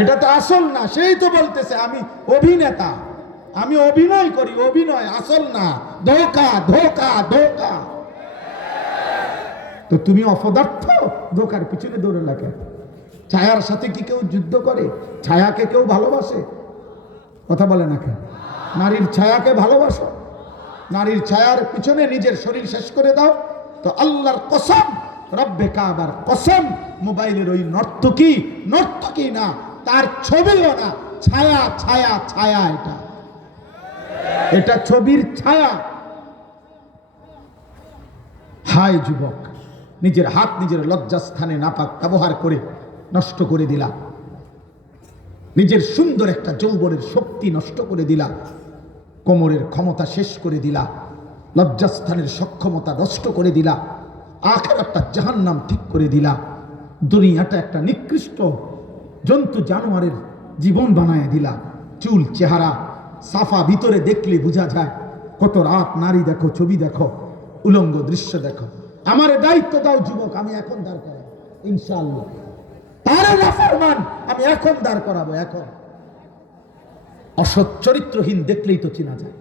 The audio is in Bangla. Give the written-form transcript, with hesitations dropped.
এটা তো আসল না। সেই তো বলতেছে আমি অভিনেতা, আমি অভিনয় করি, অভিনয় আসল না, ধোঁকা ধোঁকা ধোঁকা। তো তুমি অপদার্থ, ধোঁকার পিছনে দৌড়ে লাগে। ছায়ার সাথে কি কেউ যুদ্ধ করে? ছায়াকে কেউ ভালোবাসে? কথা বলে না কেন? নারীর ছায়াকে ভালোবাসো? নারীর ছায়ার পিছনে নিজের শরীর শেষ করে দাও তো আল্লাহর কসম, রব্বে কাবার কসম, মোবাইলের ওই নর্তকী, নর্তকী না, তার ছবিও না, ছায়া ছায়া ছায়া। এটা ছবির ছায়া। হায় যুবক, নিজের হাত নিজের লজ্জাস্থানে নাপাক ব্যবহার করে নষ্ট করে দিলা, নিজের সুন্দর একটা যৌবনের শক্তি নষ্ট করে দিলা, কোমরের ক্ষমতা শেষ করে দিলা, লজ্জাস্থানের সক্ষমতা নষ্ট করে দিলা, আখিরাতটা জাহান্নাম ঠিক করে দিলা, দুনিয়াটা একটা নিকৃষ্ট জন্তু জানোয়ারের জীবন বানায় দিলা। চুল চেহারা সাফা, ভিতরে দেখলে বোঝা যায় কত রাত নারী দেখো, ছবি দেখো, উলঙ্গ দৃশ্য দেখো। আমার দায়িত্ব দাও যুবক, আমি এখন দাঁড় করাবো ইনশাআল্লাহ। তারে নাফরমান আমি এখন দাঁড় করাবো। এখন অসৎ চরিত্রহীন দেখলেই তো চেনা যায়।